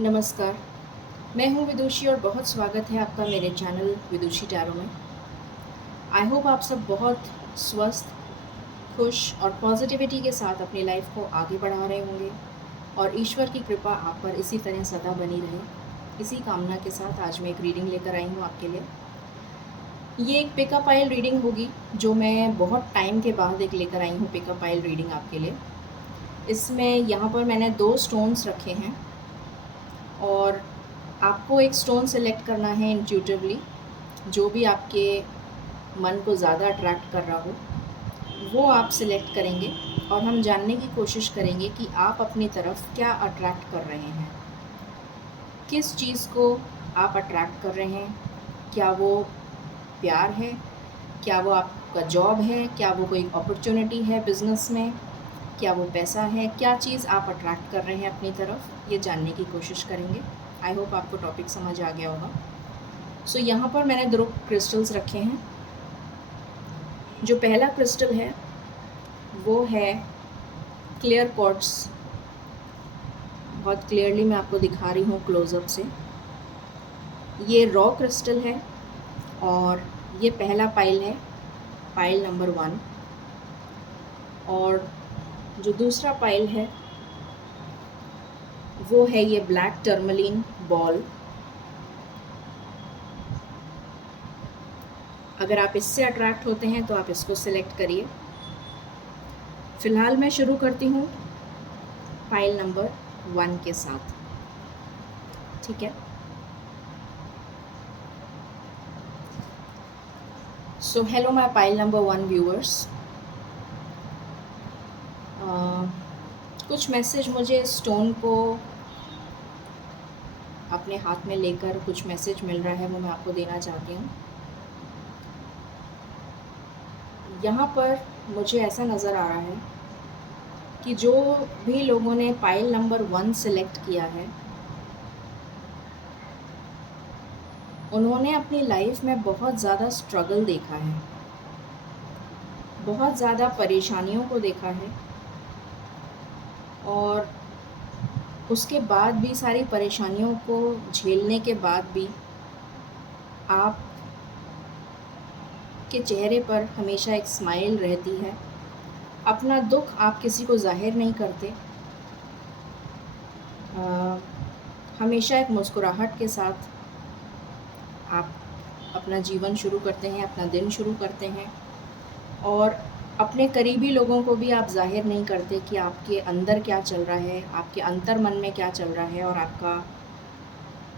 नमस्कार, मैं हूँ विदुषी और बहुत स्वागत है आपका मेरे चैनल विदुषी टैरो में। आई होप आप सब बहुत स्वस्थ, खुश और पॉजिटिविटी के साथ अपनी लाइफ को आगे बढ़ा रहे होंगे और ईश्वर की कृपा आप पर इसी तरह सदा बनी रहे। इसी कामना के साथ आज मैं एक रीडिंग लेकर आई हूँ आपके लिए। ये एक पिकअप आइल रीडिंग होगी जो मैं बहुत टाइम के बाद एक लेकर आई हूँ पिकअप आइल रीडिंग आपके लिए। इसमें यहाँ पर मैंने 2 स्टोन्स रखे हैं और आपको एक स्टोन सेलेक्ट करना है इंट्यूटिवली, जो भी आपके मन को ज़्यादा अट्रैक्ट कर रहा हो वो आप सिलेक्ट करेंगे और हम जानने की कोशिश करेंगे कि आप अपनी तरफ क्या अट्रैक्ट कर रहे हैं, किस चीज़ को आप अट्रैक्ट कर रहे हैं। क्या वो प्यार है, क्या वो आपका जॉब है, क्या वो कोई अपॉर्चुनिटी है बिज़नेस में, क्या वो पैसा है, क्या चीज़ आप अट्रैक्ट कर रहे हैं अपनी तरफ, ये जानने की कोशिश करेंगे। आई होप आपको टॉपिक समझ आ गया होगा। सो यहाँ पर मैंने 2 क्रिस्टल्स रखे हैं। जो पहला क्रिस्टल है वो है क्लियर क्वार्ट्स। बहुत क्लियरली मैं आपको दिखा रही हूँ क्लोज़अप से। ये रॉ क्रिस्टल है और ये पहला पाइल है, पाइल नंबर 1। और जो दूसरा पाइल है वो है ये ब्लैक टर्मलिन बॉल। अगर आप इससे अट्रैक्ट होते हैं तो आप इसको सिलेक्ट करिए। फ़िलहाल मैं शुरू करती हूँ पाइल नंबर 1 के साथ, ठीक है। So hello my pile number 1 viewers. कुछ मैसेज मुझे स्टोन को अपने हाथ में लेकर कुछ मैसेज मिल रहा है, वो मैं आपको देना चाहती हूँ। यहाँ पर मुझे ऐसा नज़र आ रहा है कि जो भी लोगों ने पाइल नंबर 1 सेलेक्ट किया है उन्होंने अपनी लाइफ में बहुत ज़्यादा स्ट्रगल देखा है, बहुत ज़्यादा परेशानियों को देखा है और उसके बाद भी, सारी परेशानियों को झेलने के बाद भी आप के चेहरे पर हमेशा एक स्माइल रहती है। अपना दुख आप किसी को ज़ाहिर नहीं करते, हमेशा एक मुस्कुराहट के साथ आप अपना जीवन शुरू करते हैं, अपना दिन शुरू करते हैं और अपने करीबी लोगों को भी आप ज़ाहिर नहीं करते कि आपके अंदर क्या चल रहा है, आपके अंतर मन में क्या चल रहा है। और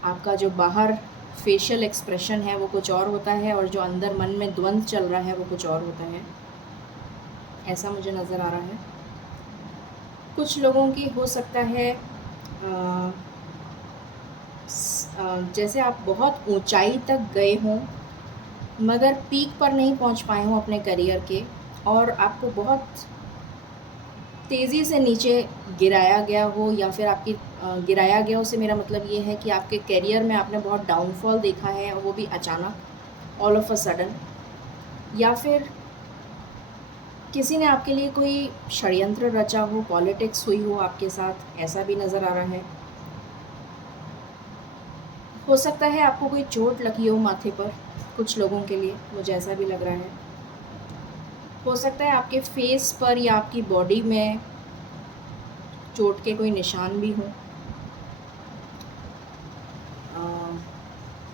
आपका जो बाहर फेशियल एक्सप्रेशन है वो कुछ और होता है और जो अंदर मन में द्वंद्व चल रहा है वो कुछ और होता है। ऐसा मुझे नज़र आ रहा है। कुछ लोगों की हो सकता है जैसे आप बहुत ऊंचाई तक गए हों मगर पीक पर नहीं पहुंच पाए हों अपने करियर के, और आपको बहुत तेज़ी से नीचे गिराया गया हो, या फिर आपकी गिराया गया हो से मेरा मतलब ये है कि आपके करियर में आपने बहुत डाउनफॉल देखा है और वो भी अचानक, ऑल ऑफ अ सडन। या फिर किसी ने आपके लिए कोई षड्यंत्र रचा हो, पॉलिटिक्स हुई हो आपके साथ, ऐसा भी नज़र आ रहा है। हो सकता है आपको कोई चोट लगी हो माथे पर, कुछ लोगों के लिए मुझे ऐसा भी लग रहा है। हो सकता है आपके फेस पर या आपकी बॉडी में चोट के कोई निशान भी हों,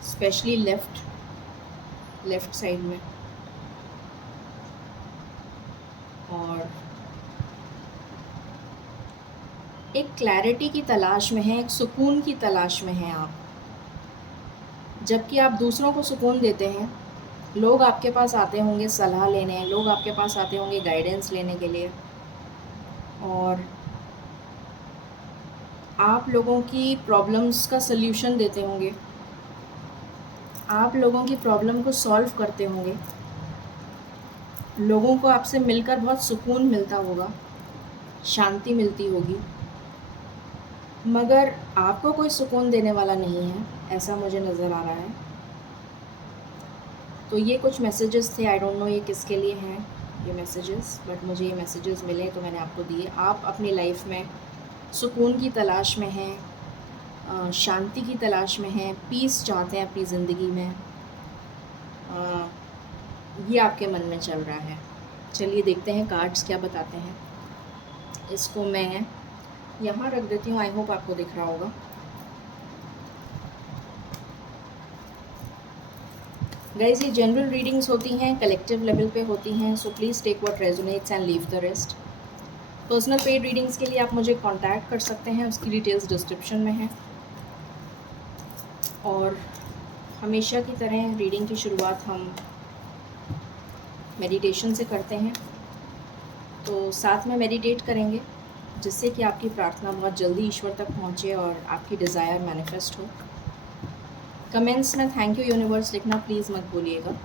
स्पेशली लेफ़्ट साइड में। और एक क्लैरिटी की तलाश में है, एक सुकून की तलाश में हैं आप। जबकि आप दूसरों को सुकून देते हैं, लोग आपके पास आते होंगे सलाह लेने, लोग आपके पास आते होंगे गाइडेंस लेने के लिए, और आप लोगों की प्रॉब्लम्स का सल्यूशन देते होंगे, आप लोगों की प्रॉब्लम को सॉल्व करते होंगे। लोगों को आपसे मिलकर बहुत सुकून मिलता होगा, शांति मिलती होगी, मगर आपको कोई सुकून देने वाला नहीं है, ऐसा मुझे नज़र आ रहा है। तो ये कुछ मैसेजेस थे, आई डोंट नो ये किसके लिए हैं ये मैसेजेस, बट मुझे ये मैसेजेस मिले तो मैंने आपको दिए। आप अपनी लाइफ में सुकून की तलाश में हैं, शांति की तलाश में हैं, पीस चाहते हैं अपनी ज़िंदगी में, ये आपके मन में चल रहा है। चलिए देखते हैं कार्ड्स क्या बताते हैं। इसको मैं यहाँ रख देती हूँ, आई होप आपको दिख रहा होगा। गाइस, ये जनरल रीडिंग्स होती हैं, कलेक्टिव लेवल पे होती हैं, so please take what resonates and leave the rest. Personal paid readings के लिए आप मुझे कांटेक्ट कर सकते हैं, उसकी डिटेल्स डिस्क्रिप्शन में है। और हमेशा की तरह रीडिंग की शुरुआत हम मेडिटेशन से करते हैं, तो साथ में मेडिटेट करेंगे जिससे कि आपकी प्रार्थना बहुत जल्दी ईश्वर तक पहुँचे और आपकी डिज़ायर मैनिफेस्ट हो। कमेंट्स में थैंक यू यूनिवर्स लिखना प्लीज़ मत भूलिएगा।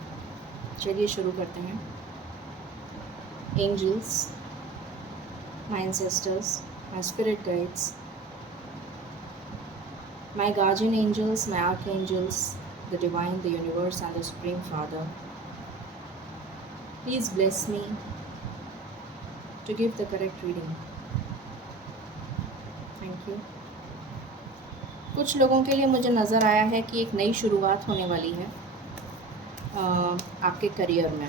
चलिए शुरू करते हैं। Angels, my ancestors, my spirit guides, my guardian angels, my archangels, the divine, the universe, and the Supreme Father, please bless me to give the correct reading. Thank you. कुछ लोगों के लिए मुझे नज़र आया है कि एक नई शुरुआत होने वाली है आपके करियर में।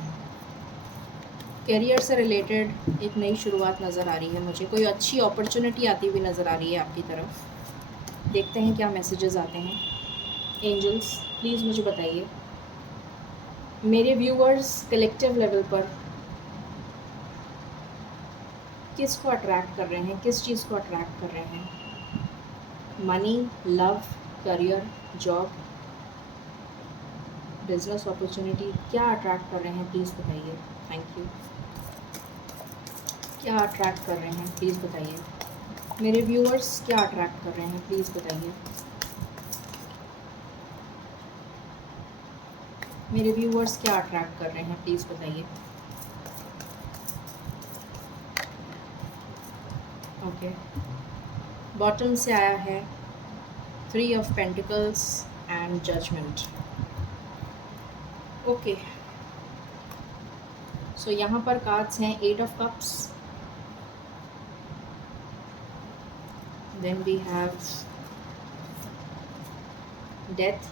करियर से रिलेटेड एक नई शुरुआत नज़र आ रही है मुझे, कोई अच्छी अपॉर्चुनिटी आती हुई नज़र आ रही है आपकी तरफ। देखते हैं क्या मैसेजेस आते हैं। एंजल्स प्लीज़ मुझे बताइए, मेरे व्यूअर्स कलेक्टिव लेवल पर किस को अट्रैक्ट कर रहे हैं, किस चीज़ को अट्रैक्ट कर रहे हैं? Money, love, career, job, business opportunity, क्या अट्रैक्ट कर रहे हैं प्लीज़ बताइए। Thank you. क्या अट्रैक्ट कर रहे हैं प्लीज़ बताइए। मेरे व्यूअर्स क्या अट्रैक्ट कर रहे हैं प्लीज़ बताइए। मेरे व्यूअर्स क्या अट्रैक्ट कर रहे हैं प्लीज़ बताइए। ओके, बॉटम से आया है 3 of pentacles and judgment. Okay, so यहाँ पर कार्ड्स हैं 8 of cups, then we have death,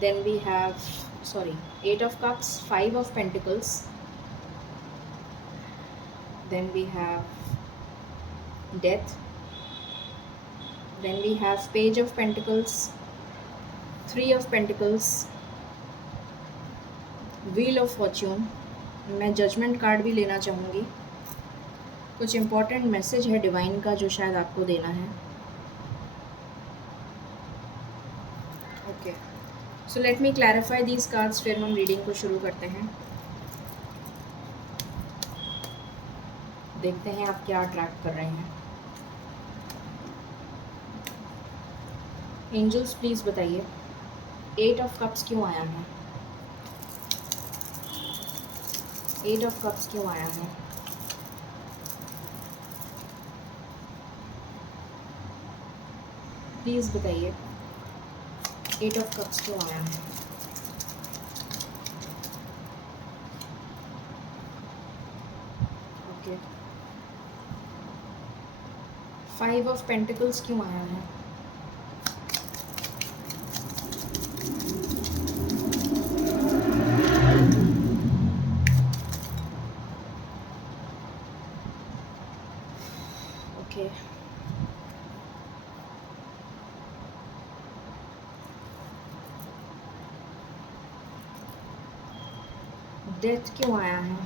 then we have 8 of cups, 5 of pentacles, then we have death, then we have page of pentacles, 3 of pentacles, wheel of fortune। मैं judgement card भी लेना चाहूँगी, कुछ important message है divine का जो शायद आपको देना है। Okay, so let me clarify these cards, फिर हम रीडिंग को शुरू करते हैं। देखते हैं आप क्या अट्रैक्ट कर रहे हैं। एंजल्स प्लीज़ बताइए 8 ऑफ कप्स क्यों आया है, 8 ऑफ कप्स क्यों आया है। प्लीज़ बताइए 8 ऑफ कप्स क्यों आया है। ओके, 5 ऑफ पेंटिकल्स क्यों आया है। ओके, डेथ क्यों आया है।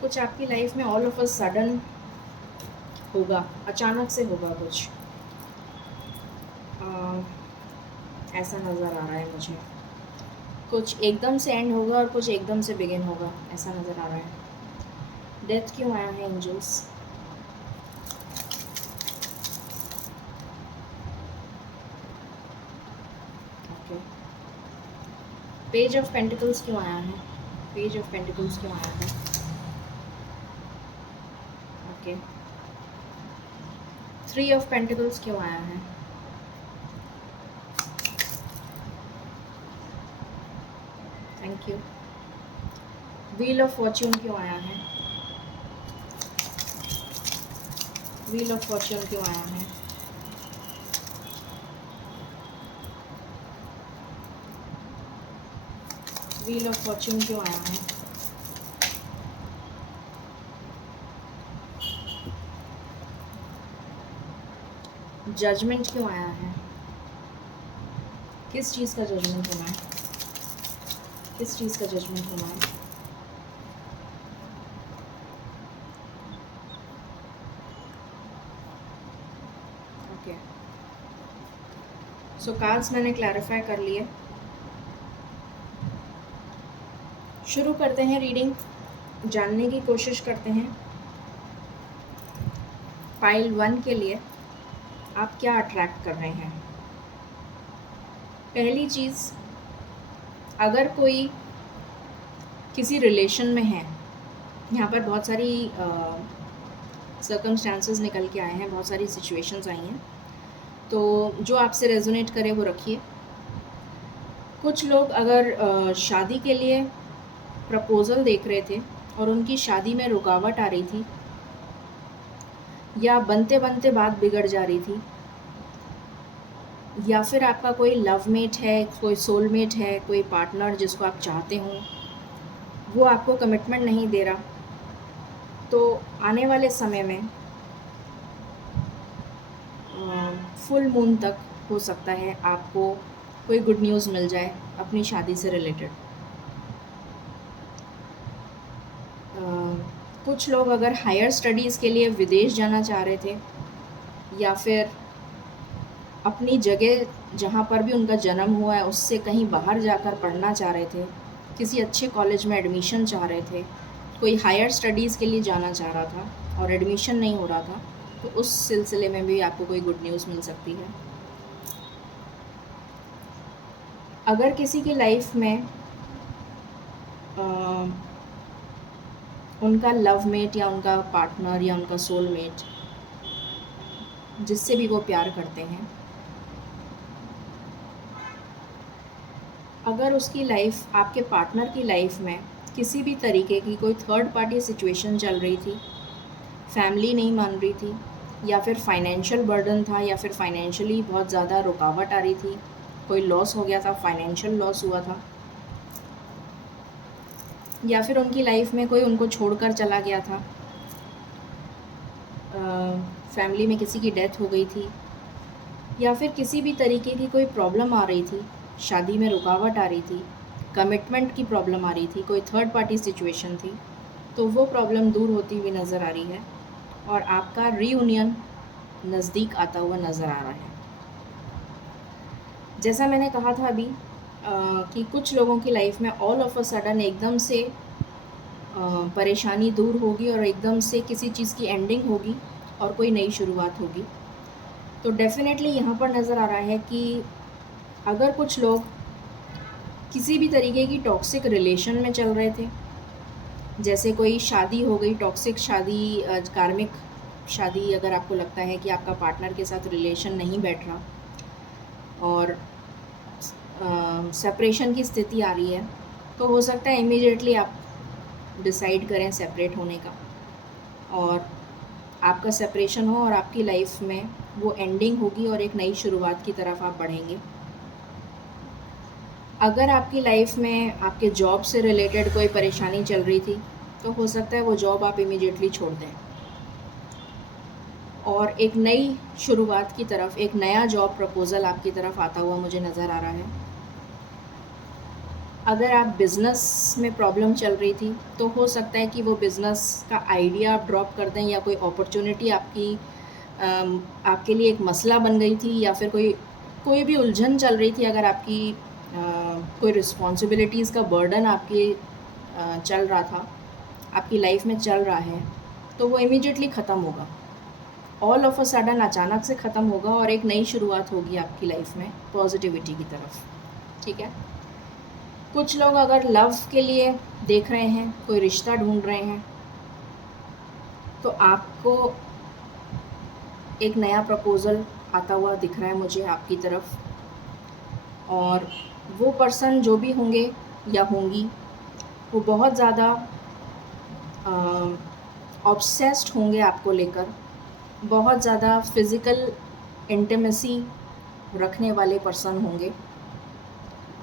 कुछ आपकी लाइफ में ऑल ऑफ अ सडन होगा, अचानक से होगा कुछ, ऐसा नज़र आ रहा है मुझे। कुछ एकदम से एंड होगा और कुछ एकदम से बिगिन होगा, ऐसा नज़र आ रहा है। डेथ क्यों आया है angels. Okay, page of pentacles क्यों आया है, पेज ऑफ पेंटिकल्स क्यों आया है। ओके, 3 ऑफ पेंटिकल्स क्यों आया है? Thank you. Wheel of Fortune क्यों आया है? व्हील ऑफ फॉर्च्यून क्यों आया है? व्हील ऑफ फॉर्च्यून क्यों आया है? जजमेंट क्यों आया है? किस चीज़ का जजमेंट होना है? किस चीज़ का जजमेंट होना है? ओके, सो कार्ड्स मैंने क्लैरिफाई कर लिए। शुरू करते हैं रीडिंग, जानने की कोशिश करते हैं पाइल 1 के लिए आप क्या अट्रैक्ट कर रहे हैं। पहली चीज़, अगर कोई किसी रिलेशन में है, यहाँ पर बहुत सारी सर्कमस्टांसेस निकल के आए हैं, बहुत सारी सिचुएशंस आई हैं, तो जो आपसे रेजोनेट करे वो रखिए। कुछ लोग अगर शादी के लिए प्रपोज़ल देख रहे थे और उनकी शादी में रुकावट आ रही थी, या बनते बनते बात बिगड़ जा रही थी, या फिर आपका कोई लवमेट है, कोई सोलमेट है, कोई पार्टनर जिसको आप चाहते हो, वो आपको कमिटमेंट नहीं दे रहा, तो आने वाले समय में फुल मून तक हो सकता है आपको कोई गुड न्यूज़ मिल जाए अपनी शादी से रिलेटेड। कुछ लोग अगर हायर स्टडीज़ के लिए विदेश जाना चाह रहे थे, या फिर अपनी जगह जहाँ पर भी उनका जन्म हुआ है उससे कहीं बाहर जाकर पढ़ना चाह रहे थे, किसी अच्छे कॉलेज में एडमिशन चाह रहे थे, कोई हायर स्टडीज़ के लिए जाना चाह रहा था और एडमिशन नहीं हो रहा था, तो उस सिलसिले में भी आपको कोई गुड न्यूज़ मिल सकती है। अगर किसी की लाइफ में उनका लवमेट या उनका पार्टनर या उनका सोलमेट, जिससे भी वो प्यार करते हैं, अगर उसकी लाइफ, आपके पार्टनर की लाइफ में किसी भी तरीके की कोई थर्ड पार्टी सिचुएशन चल रही थी, फैमिली नहीं मान रही थी, या फिर फाइनेंशियल बर्डन था, या फिर फाइनेंशियली बहुत ज़्यादा रुकावट आ रही थी, कोई लॉस हो गया था, फाइनेंशियल लॉस हुआ था, या फिर उनकी लाइफ में कोई उनको छोड़कर चला गया था, फैमिली में किसी की डेथ हो गई थी, या फिर किसी भी तरीके की कोई प्रॉब्लम आ रही थी, शादी में रुकावट आ रही थी, कमिटमेंट की प्रॉब्लम आ रही थी, कोई थर्ड पार्टी सिचुएशन थी, तो वो प्रॉब्लम दूर होती हुई नज़र आ रही है और आपका रीयूनियन नज़दीक आता हुआ नज़र आ रहा है। जैसा मैंने कहा था अभी कि कुछ लोगों की लाइफ में ऑल ऑफ अ सडन एकदम से परेशानी दूर होगी और एकदम से किसी चीज़ की एंडिंग होगी और कोई नई शुरुआत होगी। तो डेफ़िनेटली यहाँ पर नज़र आ रहा है कि अगर कुछ लोग किसी भी तरीके की टॉक्सिक रिलेशन में चल रहे थे, जैसे कोई शादी हो गई, टॉक्सिक शादी, कार्मिक शादी, अगर आपको लगता है कि आपका पार्टनर के साथ रिलेशन नहीं बैठ रहा और सेपरेशन की स्थिति आ रही है, तो हो सकता है इमीडिएटली आप डिसाइड करें सेपरेट होने का और आपका सेपरेशन हो और आपकी लाइफ में वो एंडिंग होगी और एक नई शुरुआत की तरफ आप बढ़ेंगे। अगर आपकी लाइफ में आपके जॉब से रिलेटेड कोई परेशानी चल रही थी, तो हो सकता है वो जॉब आप इमीडिएटली छोड़ दें और एक नई शुरुआत की तरफ, एक नया जॉब प्रपोज़ल आपकी तरफ आता हुआ मुझे नज़र आ रहा है। अगर आप बिज़नेस में प्रॉब्लम चल रही थी, तो हो सकता है कि वो बिज़नेस का आइडिया आप ड्रॉप कर दें, या कोई अपॉर्चुनिटी आपके लिए एक मसला बन गई थी, या फिर कोई भी उलझन चल रही थी, अगर आपकी कोई रिस्पॉन्सिबिलिटीज़ का बर्डन आपकी चल रहा था, आपकी लाइफ में चल रहा है, तो वो इमीडिएटली ख़त्म होगा। ऑल ऑफ अ सडन अचानक से ख़त्म होगा और एक नई शुरुआत होगी आपकी लाइफ में पॉजिटिविटी की तरफ। ठीक है। कुछ लोग अगर लव के लिए देख रहे हैं, कोई रिश्ता ढूंढ रहे हैं, तो आपको एक नया प्रपोज़ल आता हुआ दिख रहा है मुझे आपकी तरफ, और वो पर्सन जो भी होंगे या होंगी वो बहुत ज़्यादा ऑब्सेस्ड होंगे आपको लेकर, बहुत ज़्यादा फिज़िकल इंटिमेसी रखने वाले पर्सन होंगे,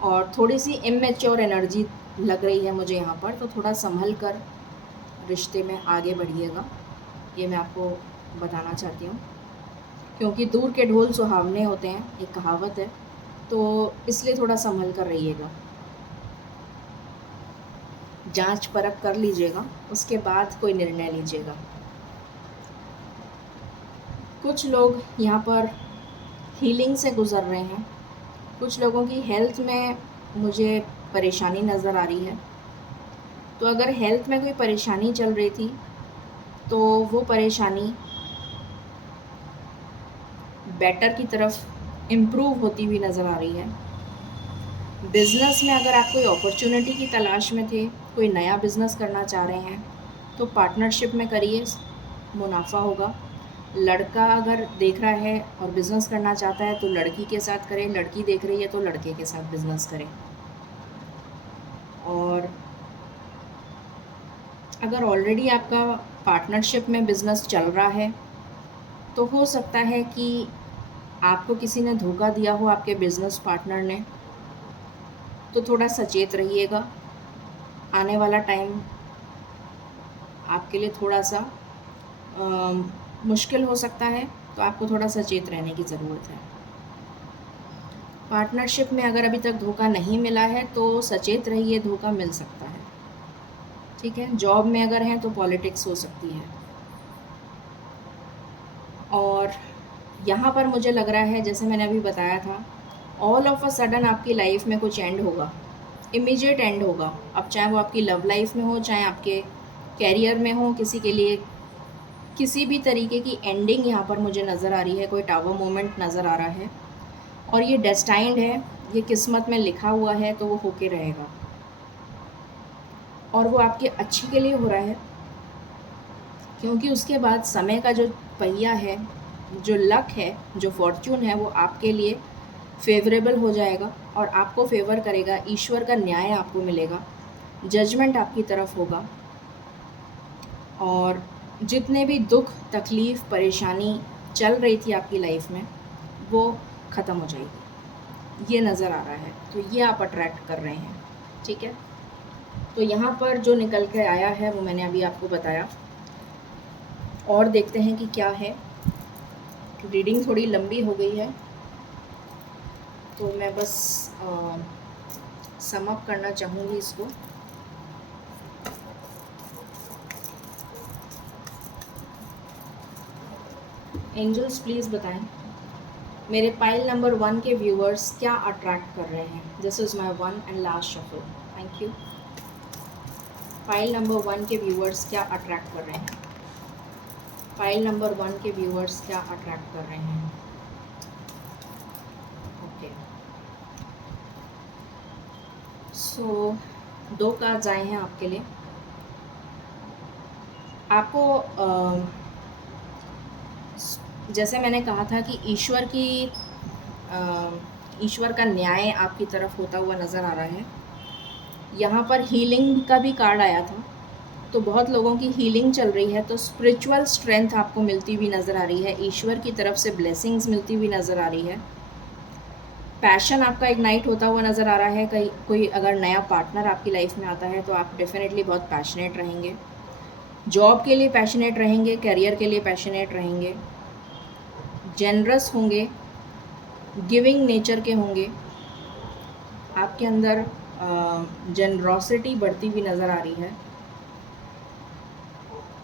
और थोड़ी सी इमेच्योर एनर्जी लग रही है मुझे यहाँ पर, तो थोड़ा संभल कर रिश्ते में आगे बढ़िएगा, ये मैं आपको बताना चाहती हूँ। क्योंकि दूर के ढोल सुहावने होते हैं, एक कहावत है, तो इसलिए थोड़ा संभल कर रहिएगा, जांच परख कर लीजिएगा, उसके बाद कोई निर्णय लीजिएगा। कुछ लोग यहाँ पर हीलिंग से गुज़र रहे हैं, कुछ लोगों की हेल्थ में मुझे परेशानी नज़र आ रही है। तो अगर हेल्थ में कोई परेशानी चल रही थी तो वो परेशानी बेटर की तरफ इम्प्रूव होती हुई नज़र आ रही है। बिज़नेस में अगर आप कोई अपॉर्चुनिटी की तलाश में थे, कोई नया बिज़नेस करना चाह रहे हैं, तो पार्टनरशिप में करिए, मुनाफा होगा। लड़का अगर देख रहा है और बिज़नेस करना चाहता है तो लड़की के साथ करें, लड़की देख रही है तो लड़के के साथ बिज़नेस करें। और अगर ऑलरेडी आपका पार्टनरशिप में बिज़नेस चल रहा है तो हो सकता है कि आपको किसी ने धोखा दिया हो, आपके बिज़नेस पार्टनर ने, तो थोड़ा सचेत रहिएगा। आने वाला टाइम आपके लिए थोड़ा सा मुश्किल हो सकता है, तो आपको थोड़ा सचेत रहने की ज़रूरत है। पार्टनरशिप में अगर अभी तक धोखा नहीं मिला है तो सचेत रहिए, धोखा मिल सकता है, ठीक है। जॉब में अगर हैं तो पॉलिटिक्स हो सकती है। और यहाँ पर मुझे लग रहा है, जैसे मैंने अभी बताया था, ऑल ऑफ अ सडन आपकी लाइफ में कुछ एंड होगा, इमीडिएट एंड होगा। अब चाहे वो आपकी लव लाइफ में हो, चाहे आपके कैरियर में हो, किसी के लिए किसी भी तरीके की एंडिंग यहाँ पर मुझे नज़र आ रही है, कोई टावर मोमेंट नज़र आ रहा है, और ये डेस्टाइंड है, ये किस्मत में लिखा हुआ है, तो वो होके रहेगा, और वो आपके अच्छे के लिए हो रहा है। क्योंकि उसके बाद समय का जो पहिया है, जो लक है, जो फॉर्च्यून है, वो आपके लिए फेवरेबल हो जाएगा और आपको फेवर करेगा। ईश्वर का न्याय आपको मिलेगा, जजमेंट आपकी तरफ होगा, और जितने भी दुख, तकलीफ़, परेशानी चल रही थी आपकी लाइफ में, वो ख़त्म हो जाएगी, ये नज़र आ रहा है। तो ये आप अट्रैक्ट कर रहे हैं, ठीक है। तो यहाँ पर जो निकल के आया है वो मैंने अभी आपको बताया, और देखते हैं कि क्या है। रीडिंग थोड़ी लंबी हो गई है, तो मैं बस सम अप करना चाहूँगी इसको। एंजल्स प्लीज़ बताएं मेरे पाइल नंबर 1 के व्यूअर्स क्या अट्रैक्ट कर रहे हैं। This is my 1 and last shuffle. Thank you. Pile number 1 के व्यूअर्स क्या अट्रैक्ट कर रहे हैं। पाइल नंबर 1 के व्यूअर्स क्या अट्रैक्ट कर रहे हैं। ओके, सो 2 कार्ड्स आए हैं आपके लिए। आपको जैसे मैंने कहा था कि ईश्वर का न्याय आपकी तरफ होता हुआ नज़र आ रहा है। यहाँ पर हीलिंग का भी कार्ड आया था, तो बहुत लोगों की हीलिंग चल रही है, तो स्पिरिचुअल स्ट्रेंथ आपको मिलती हुई नज़र आ रही है, ईश्वर की तरफ से ब्लेसिंग्स मिलती हुई नज़र आ रही है। पैशन आपका इग्नाइट होता हुआ नज़र आ रहा है। कहीं कोई अगर नया पार्टनर आपकी लाइफ में आता है तो आप डेफिनेटली बहुत पैशनेट रहेंगे, जॉब के लिए पैशनेट रहेंगे, करियर के लिए पैशनेट रहेंगे, जेनरस होंगे, गिविंग नेचर के होंगे। आपके अंदर जेनरॉसिटी बढ़ती हुई नज़र आ रही है।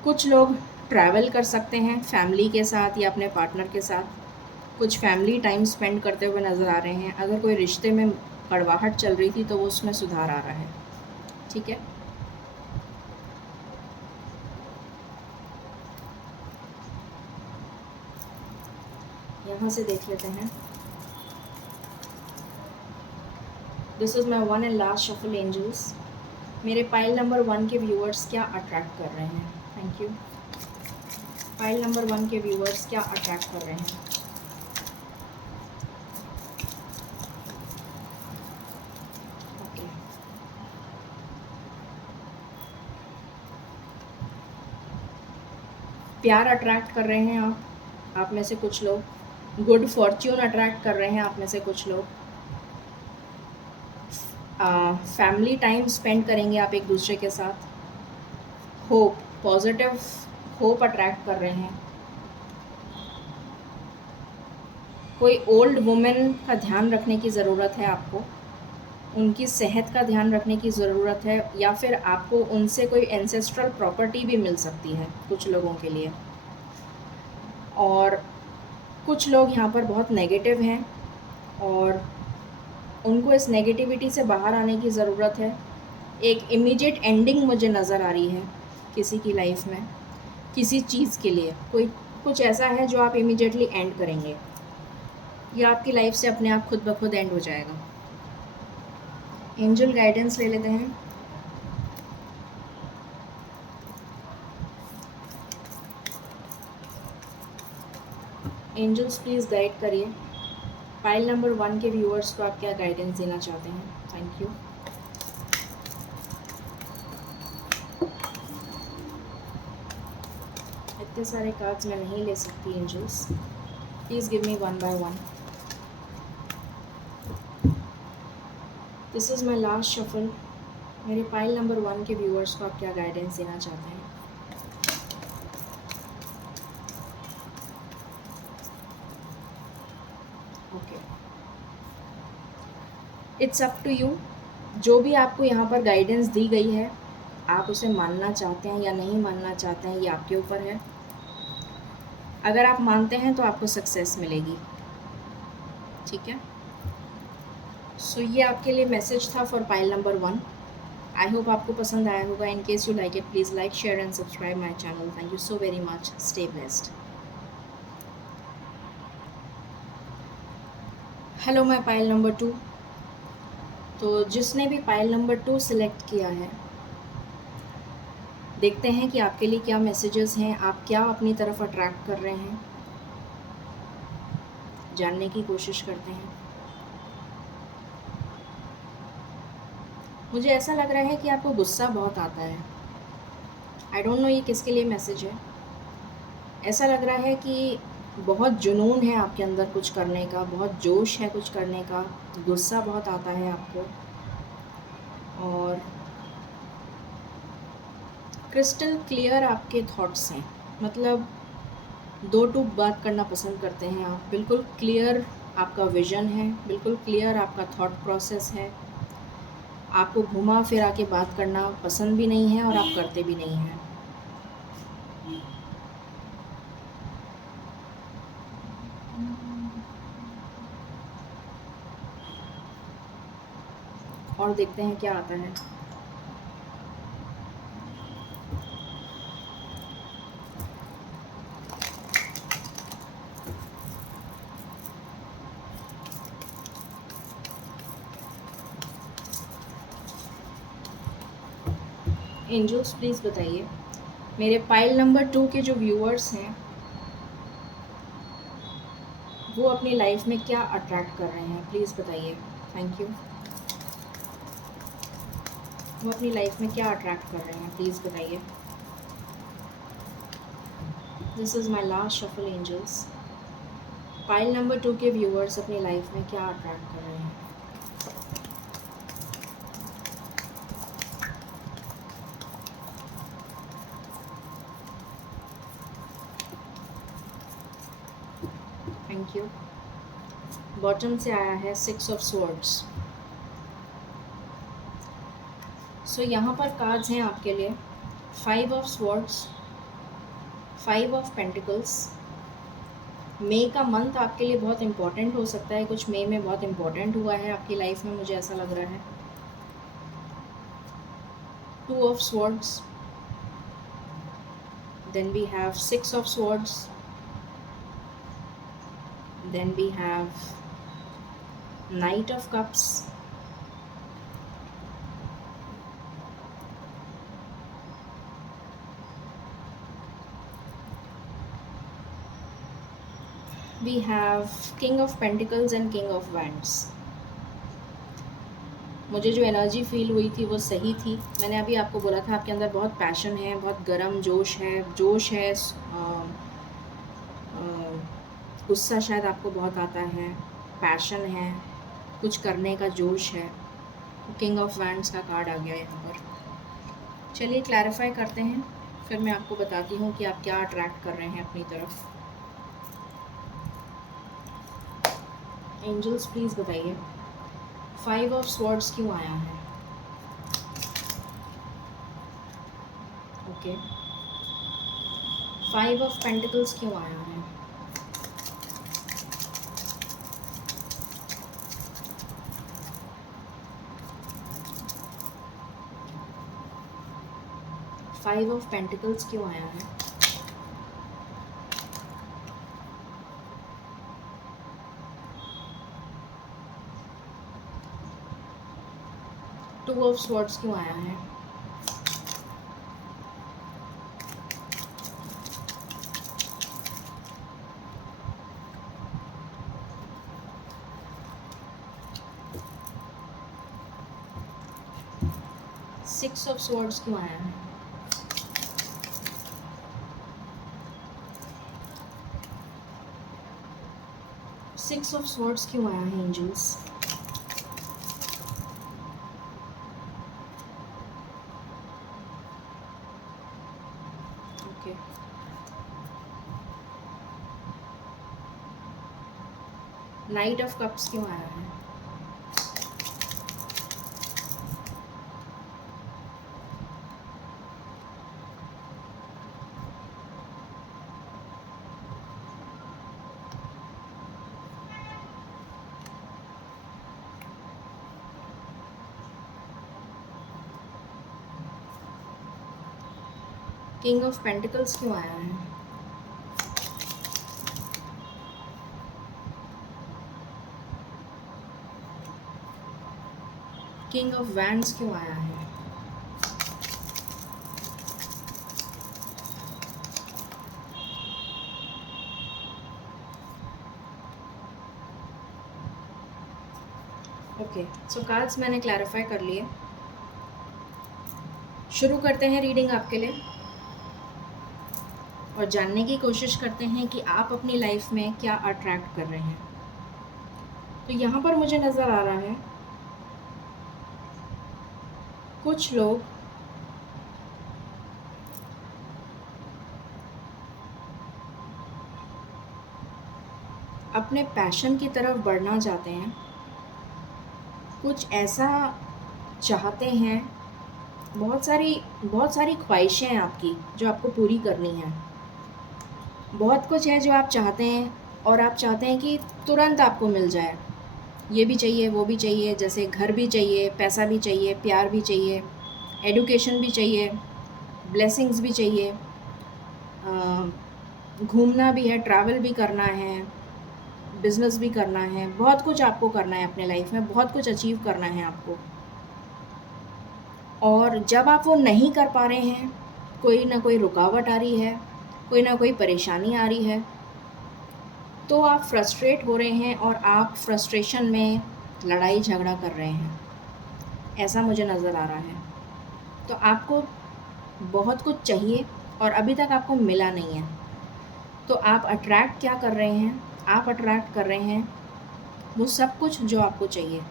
कुछ लोग ट्रैवल कर सकते हैं फैमिली के साथ या अपने पार्टनर के साथ, कुछ फैमिली टाइम स्पेंड करते हुए नज़र आ रहे हैं। अगर कोई रिश्ते में कड़वाहट चल रही थी तो वो उसमें सुधार आ रहा है, ठीक है। यहाँ से देख लेते हैं। This is my 1 and last shuffle angels. मेरे पाइल नंबर 1 के व्यूअर्स क्या अट्रैक्ट कर रहे हैं। Thank you. पाइल नंबर 1 के व्यूअर्स क्या अट्रैक्ट कर रहे हैं? ओके, प्यार अट्रैक्ट कर रहे हैं आप में से कुछ लोग। गुड फॉर्च्यून अट्रैक्ट कर रहे हैं आप में से कुछ लोग। फैमिली टाइम स्पेंड करेंगे आप एक दूसरे के साथ। होप, पॉजिटिव होप अट्रैक्ट कर रहे हैं। कोई ओल्ड वुमेन का ध्यान रखने की ज़रूरत है आपको, उनकी सेहत का ध्यान रखने की ज़रूरत है, या फिर आपको उनसे कोई एंसेस्ट्रल प्रॉपर्टी भी मिल सकती है कुछ लोगों के लिए। और कुछ लोग यहाँ पर बहुत नेगेटिव हैं और उनको इस नेगेटिविटी से बाहर आने की ज़रूरत है। एक इमीडिएट एंडिंग मुझे नज़र आ रही है किसी की लाइफ में, किसी चीज़ के लिए। कोई कुछ ऐसा है जो आप इमीडिएटली एंड करेंगे, या आपकी लाइफ से अपने आप खुद ब खुद एंड हो जाएगा। एंजल गाइडेंस ले लेते हैं। एंजल्स प्लीज़ गाइड करिए, पाइल नंबर 1 के व्यूअर्स को आप क्या गाइडेंस देना चाहते हैं? Thank you. इतने सारे कार्ड्स मैं नहीं ले सकती angels, please give me 1 by 1। This is my last shuffle. मेरे पाइल नंबर 1 के व्यूअर्स को आप क्या गाइडेंस देना चाहते हैं? Okay, it's up to you. जो भी आपको यहाँ पर गाइडेंस दी गई है, आप उसे मानना चाहते हैं या नहीं मानना चाहते हैं, ये आपके ऊपर है। अगर आप मानते हैं तो आपको सक्सेस मिलेगी, ठीक है। सो ये आपके लिए मैसेज था for pile number 1। I hope आपको पसंद आया होगा। In case you like it, please like, share and subscribe my channel. Thank you so very much. Stay blessed. Hello my pile number 2। तो जिसने भी पाइल नंबर 2 सिलेक्ट किया है, देखते हैं कि आपके लिए क्या मैसेजेस हैं, आप क्या अपनी तरफ अट्रैक्ट कर रहे हैं, जानने की कोशिश करते हैं। मुझे ऐसा लग रहा है कि आपको गुस्सा बहुत आता है। आई डोंट नो ये किसके लिए मैसेज है। ऐसा लग रहा है कि बहुत जुनून है आपके अंदर कुछ करने का, बहुत जोश है कुछ करने का, गुस्सा बहुत आता है आपको, और क्रिस्टल क्लियर आपके थॉट्स हैं। मतलब दो टूक बात करना पसंद करते हैं आप। बिल्कुल क्लियर आपका विज़न है, बिल्कुल क्लियर आपका थॉट प्रोसेस है। आपको घुमा फिरा के बात करना पसंद भी नहीं है और आप करते भी नहीं हैं। और देखते हैं क्या आता है। एंजल्स प्लीज़ बताइए, मेरे पाइल नंबर 2 के जो व्यूअर्स हैं, वो अपनी लाइफ में क्या अट्रैक्ट कर रहे हैं, प्लीज़ बताइए। Thank you. वो अपनी लाइफ में क्या अट्रैक्ट कर रहे हैं, प्लीज़ बताइए। This is my last shuffle angels. Pile number 2 के व्यूअर्स अपनी लाइफ में क्या अट्रैक्ट कर रहे हैं? Thank you. बॉटम से आया है 6 ऑफ स्वॉर्ड्स। सो यहाँ पर कार्ड्स हैं आपके लिए 5 ऑफ स्वॉर्ड्स, 5 ऑफ पेंटिकल्स। मई का मंथ आपके लिए बहुत इम्पोर्टेंट हो सकता है, कुछ मई में बहुत इम्पोर्टेंट हुआ है आपकी लाइफ में, मुझे ऐसा लग रहा है। 2 of swords, then we have 6 of swords, then we have Knight of Cups, we have king of pentacles and king of wands. मुझे जो एनर्जी फील हुई थी वो सही थी। मैंने अभी आपको बोला था आपके अंदर बहुत पैशन है, बहुत गर्म जोश है, गुस्सा शायद आपको बहुत आता है, पैशन है, कुछ करने का जोश है। किंग ऑफ वैंड्स का कार्ड आ गया यहाँ पर। चलिए क्लैरिफाई करते हैं, फिर मैं आपको बताती हूँ कि आप क्या अट्रैक्ट कर रहे हैं अपनी तरफ। एंजल्स प्लीज़ बताइए 5 ऑफ स्वॉर्ड्स क्यों आया है। ओके 5 ऑफ पेंटिकल्स क्यों आया है। फाइव ऑफ पेंटिकल्स क्यों आया है। टू ऑफ स्वॉर्ड्स क्यों आया है। सिक्स ऑफ स्वॉर्ड्स क्यों आया है। सिक्स ऑफ स्वॉर्ड्स क्यों आया है angels. Okay knight of cups क्यों आया है। किंग ऑफ पेंटिकल्स क्यों आया है। किंग ऑफ वैंड्स क्यों आया है। ओके सो कार्ड्स मैंने क्लैरिफाई कर लिए। शुरू करते हैं रीडिंग आपके लिए और जानने की कोशिश करते हैं कि आप अपनी लाइफ में क्या अट्रैक्ट कर रहे हैं। तो यहाँ पर मुझे नज़र आ रहा है कुछ लोग अपने पैशन की तरफ बढ़ना चाहते हैं, कुछ ऐसा चाहते हैं, बहुत सारी ख्वाहिशें हैं आपकी जो आपको पूरी करनी है। बहुत कुछ है जो आप चाहते हैं और आप चाहते हैं कि तुरंत आपको मिल जाए। ये भी चाहिए, वो भी चाहिए, जैसे घर भी चाहिए, पैसा भी चाहिए, प्यार भी चाहिए, एडुकेशन भी चाहिए, ब्लेसिंग्स भी चाहिए, घूमना भी है, ट्रैवल भी करना है, बिज़नेस भी करना है, बहुत कुछ आपको करना है अपने लाइफ में, बहुत कुछ अचीव करना है आपको। और जब आप वो नहीं कर पा रहे हैं, कोई ना कोई रुकावट आ रही है, कोई ना कोई परेशानी आ रही है, तो आप फ्रस्ट्रेट हो रहे हैं और आप फ्रस्ट्रेशन में लड़ाई झगड़ा कर रहे हैं, ऐसा मुझे नज़र आ रहा है। तो आपको बहुत कुछ चाहिए और अभी तक आपको मिला नहीं है। तो आप अट्रैक्ट क्या कर रहे हैं, आप अट्रैक्ट कर रहे हैं वो सब कुछ जो आपको चाहिए,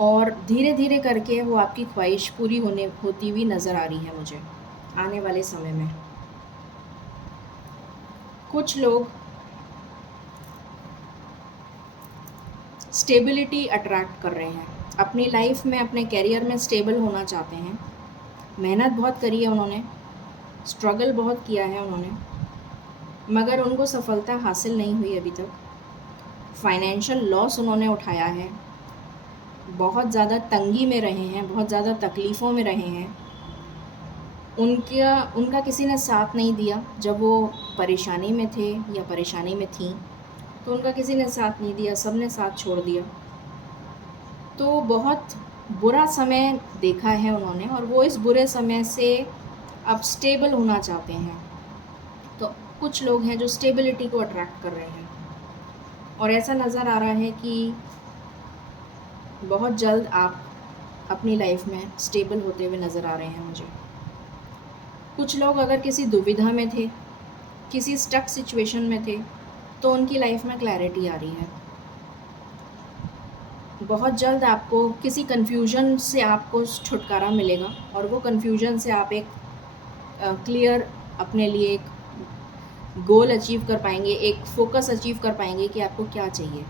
और धीरे धीरे करके वो आपकी ख्वाहिश पूरी होती हुई नज़र आ रही है मुझे आने वाले समय में। कुछ लोग स्टेबिलिटी अट्रैक्ट कर रहे हैं, अपनी लाइफ में, अपने करियर में स्टेबल होना चाहते हैं। मेहनत बहुत करी है उन्होंने, स्ट्रगल बहुत किया है उन्होंने, मगर उनको सफलता हासिल नहीं हुई अभी तक। फाइनेंशियल लॉस उन्होंने उठाया है, बहुत ज़्यादा तंगी में रहे हैं, बहुत ज़्यादा तकलीफ़ों में रहे हैं। उनका किसी ने साथ नहीं दिया जब वो परेशानी में थे या परेशानी में थीं, तो उनका किसी ने साथ नहीं दिया, सब ने साथ छोड़ दिया। तो बहुत बुरा समय देखा है उन्होंने और वो इस बुरे समय से अब स्टेबल होना चाहते हैं। तो कुछ लोग हैं जो स्टेबिलिटी को अट्रैक्ट कर रहे हैं और ऐसा नज़र आ रहा है कि बहुत जल्द आप अपनी लाइफ में स्टेबल होते हुए नज़र आ रहे हैं मुझे। कुछ लोग अगर किसी दुविधा में थे, किसी स्टक सिचुएशन में थे, तो उनकी लाइफ में क्लैरिटी आ रही है। बहुत जल्द आपको किसी कन्फ्यूजन से आपको छुटकारा मिलेगा और वो कन्फ्यूजन से आप एक क्लियर अपने लिए एक गोल अचीव कर पाएंगे, एक फोकस अचीव कर पाएंगे कि आपको क्या चाहिए।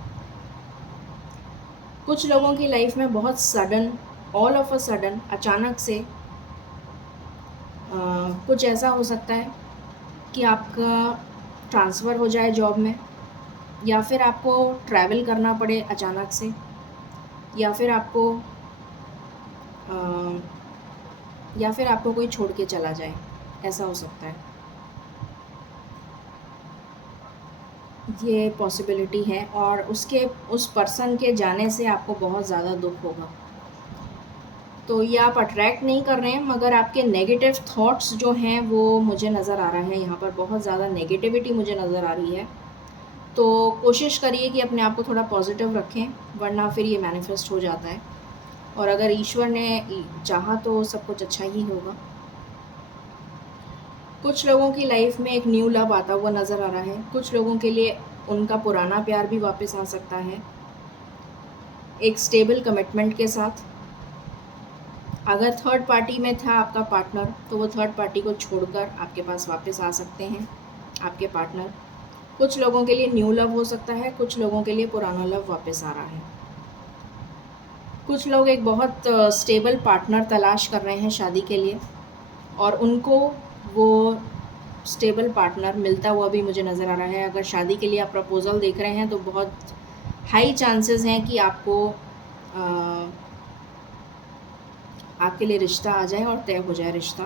कुछ लोगों की लाइफ में बहुत sudden, all of a sudden, अचानक से कुछ ऐसा हो सकता है कि आपका ट्रांसफ़र हो जाए जॉब में, या फिर आपको ट्रैवल करना पड़े अचानक से, या फिर आपको कोई छोड़ के चला जाए, ऐसा हो सकता है। ये पॉसिबिलिटी है और उस पर्सन के जाने से आपको बहुत ज़्यादा दुख होगा। तो ये आप अट्रैक्ट नहीं कर रहे हैं, मगर आपके नेगेटिव थॉट्स जो हैं वो मुझे नज़र आ रहा है। यहाँ पर बहुत ज़्यादा नेगेटिविटी मुझे नज़र आ रही है। तो कोशिश करिए कि अपने आप को थोड़ा पॉजिटिव रखें, वरना फिर ये मैनिफेस्ट हो जाता है। और अगर ईश्वर ने चाहा तो सब कुछ अच्छा ही होगा। कुछ लोगों की लाइफ में एक न्यू लव आता हुआ नज़र आ रहा है। कुछ लोगों के लिए उनका पुराना प्यार भी वापस आ सकता है, एक स्टेबल कमिटमेंट के साथ। अगर थर्ड पार्टी में था आपका पार्टनर, तो वो थर्ड पार्टी को छोड़कर आपके पास वापस आ सकते हैं आपके पार्टनर। कुछ लोगों के लिए न्यू लव हो सकता है, कुछ लोगों के लिए पुराना लव वापस आ रहा है। कुछ लोग एक बहुत स्टेबल पार्टनर तलाश कर रहे हैं शादी के लिए, और उनको वो स्टेबल पार्टनर मिलता हुआ भी मुझे नज़र आ रहा है। अगर शादी के लिए आप प्रपोज़ल देख रहे हैं तो बहुत हाई चांसेस हैं कि आपके लिए रिश्ता आ जाए और तय हो जाए रिश्ता।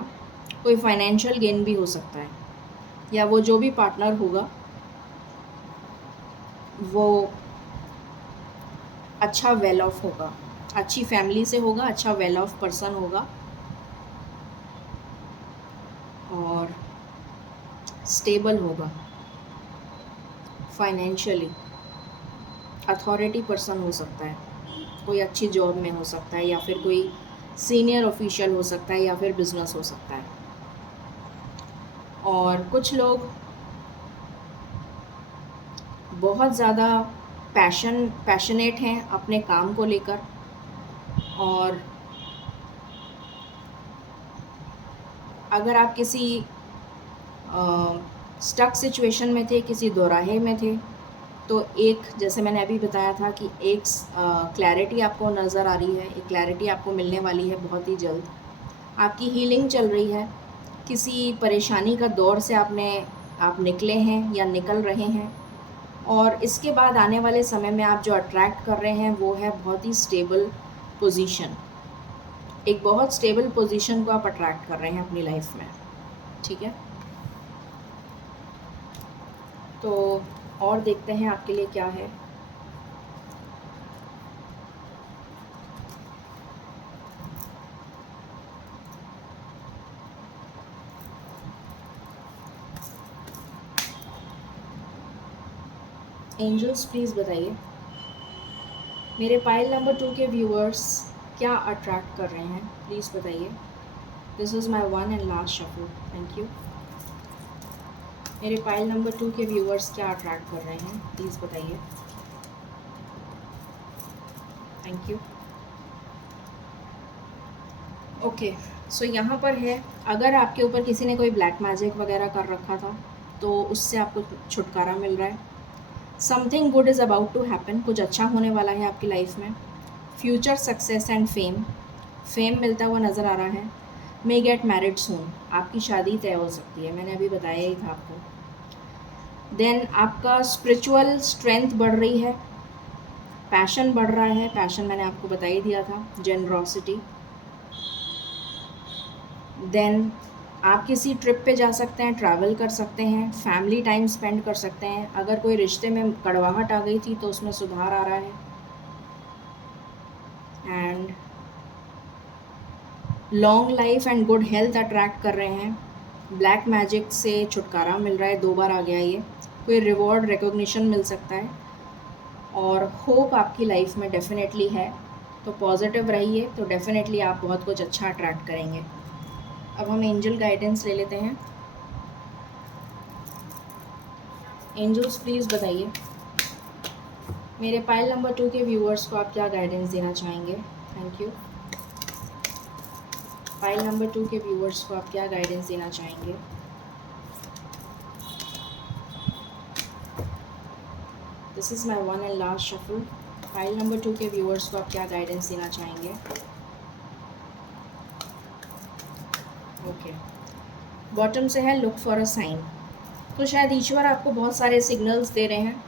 कोई फाइनेंशियल गेन भी हो सकता है, या वो जो भी पार्टनर होगा वो अच्छा वेल ऑफ होगा, अच्छी फैमिली से होगा, अच्छा वेल ऑफ पर्सन होगा और स्टेबल होगा फाइनेंशियली। अथॉरिटी पर्सन हो सकता है, कोई अच्छी जॉब में हो सकता है, या फिर कोई सीनियर ऑफिशियल हो सकता है, या फिर बिजनेस हो सकता है। और कुछ लोग बहुत ज़्यादा पैशनेट हैं अपने काम को लेकर, और अगर आप किसी स्टक सिचुएशन में थे, किसी दोराहे में थे, तो एक, जैसे मैंने अभी बताया था कि एक क्लैरिटी आपको नज़र आ रही है, एक क्लैरिटी आपको मिलने वाली है बहुत ही जल्द। आपकी हीलिंग चल रही है, किसी परेशानी का दौर से आप निकले हैं या निकल रहे हैं, और इसके बाद आने वाले समय में आप जो अट्रैक्ट कर रहे हैं वो है बहुत ही स्टेबल पोजीशन। एक बहुत स्टेबल पोजीशन को आप अट्रैक्ट कर रहे हैं अपनी लाइफ में, ठीक है। तो और देखते हैं आपके लिए क्या है। एंजल्स प्लीज़ बताइए मेरे पाइल नंबर 2 के व्यूअर्स क्या अट्रैक्ट कर रहे हैं, प्लीज़ बताइए। This is my one and last shuffle, thank you. मेरे पाइल नंबर 2 के व्यूअर्स क्या अट्रैक्ट कर रहे हैं, प्लीज़ बताइए, थैंक यू। ओके, सो यहाँ पर है, अगर आपके ऊपर किसी ने कोई ब्लैक मैजिक वगैरह कर रखा था तो उससे आपको छुटकारा मिल रहा है। Something good is about to happen, कुछ अच्छा होने वाला है आपकी लाइफ में। फ्यूचर सक्सेस एंड फेम मिलता हुआ नज़र आ रहा है। मे गेट मैरिड सून, आपकी शादी तय हो सकती है, मैंने अभी बताया ही था आपको। देन आपका स्पिरिचुअल स्ट्रेंथ बढ़ रही है, पैशन बढ़ रहा है, पैशन मैंने आपको बता ही दिया था, जेनरॉसिटी। देन आप किसी ट्रिप पे जा सकते हैं, ट्रैवल कर सकते हैं, फैमिली टाइम स्पेंड कर सकते हैं। अगर कोई रिश्ते में कड़वाहट आ गई थी तो उसमें सुधार आ रहा है। And long life and good health attract कर रहे हैं। ब्लैक मैजिक से छुटकारा मिल रहा है, 2 बार आ गया ये। कोई रिवॉर्ड रिकॉग्निशन मिल सकता है और होप आपकी लाइफ में डेफिनेटली है। तो पॉजिटिव रहिए, तो डेफिनेटली आप बहुत कुछ अच्छा अट्रैक्ट करेंगे। अब हम एंजल गाइडेंस ले लेते हैं। एंजल्स प्लीज़ बताइए मेरे पाइल नंबर 2 के व्यूअर्स को आप क्या गाइडेंस देना चाहेंगे। Thank you. पाइल नंबर 2 के व्यूअर्स को आप क्या गाइडेंस देना चाहेंगे। This is my one and last shuffle. Pile number 2 के व्यूअर्स को आप क्या गाइडेंस देना चाहेंगे। ओके, बॉटम से है लुक फॉर अ साइन। तो शायद ईश्वर आपको बहुत सारे सिग्नल्स दे रहे हैं,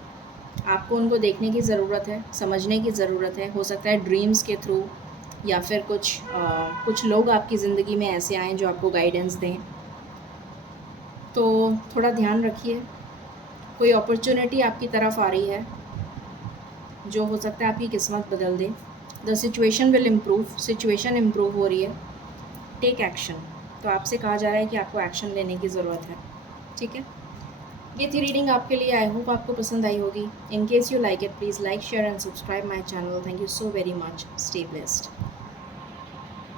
आपको उनको देखने की ज़रूरत है, समझने की ज़रूरत है। हो सकता है ड्रीम्स के थ्रू या फिर कुछ लोग आपकी ज़िंदगी में ऐसे आएँ जो आपको गाइडेंस दें। तो थोड़ा ध्यान रखिए, कोई अपॉर्चुनिटी आपकी तरफ आ रही है जो हो सकता है आपकी किस्मत बदल दे। The situation will improve, situation improve हो रही है। Take action. तो आपसे कहा जा रहा है कि आपको एक्शन लेने की ज़रूरत है। ठीक है, ये थी रीडिंग आपके लिए। आई होप आपको पसंद आई होगी। In case you like it, please like share and subscribe my channel. Thank you so very much. Stay blessed.